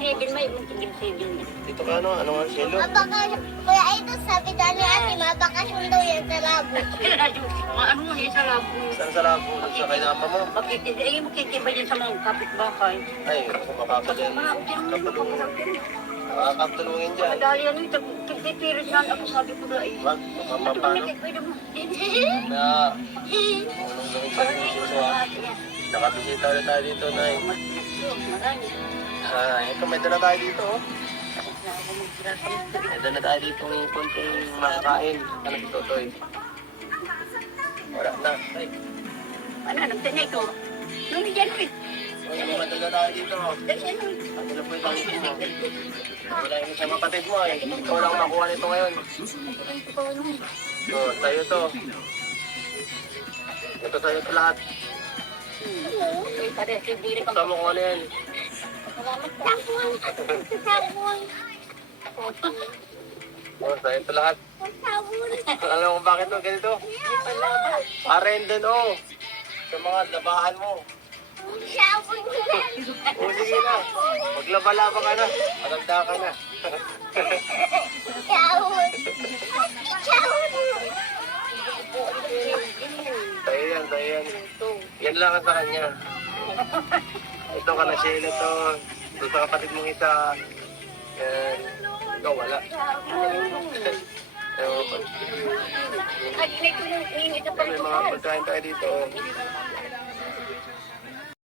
7 may tigil 7. Dito ka ano? Ano nga selo? Mabakasyon. Kuya ito, sabi daw ni ate, mabakasyon daw yan sa labo. Ano mo sa labo? Saan sa labo? Sa kay nama mo? Makikibay din sa mga kapitbahay. Ay, ako makakadyan. Makakatulungin dyan. Madali ano ito, kipitiris na ako sabi ko na eh. Wag, mamapano? Na, unong gawin sa negosyo ha. Nakabisita ulit tayo dito, Nay. Ito, may dala tayo dito, oh. May dala tayo dito ng kunting makakain. Ano ito, Toy? Wala na. Ay, Ano, nagtanya ito. Nung dyan eh. may madala tayo dito, oh. Ano po itong ito mo? Wala yung isang kapatid mo, eh. Ikaw lang makuha nito ngayon. Oh, sa'yo to. Ito sa'yo ito lahat. Gusto mo kung ano yan? Oh, sa'yo ito lahat. Alam mo kung bakit mo ganito? Para yun dun, oh. Sa mga labahan mo. Oh, sige na. Maglaba-laba ka na. Maganda ka na. Sa'yo yan, sa'yo yan. Yan lang ang sa kanya. Ito ka na siya ito. Ito sa kapatid mong isa. Yan. Ikaw wala. May mga pagkain tayo dito.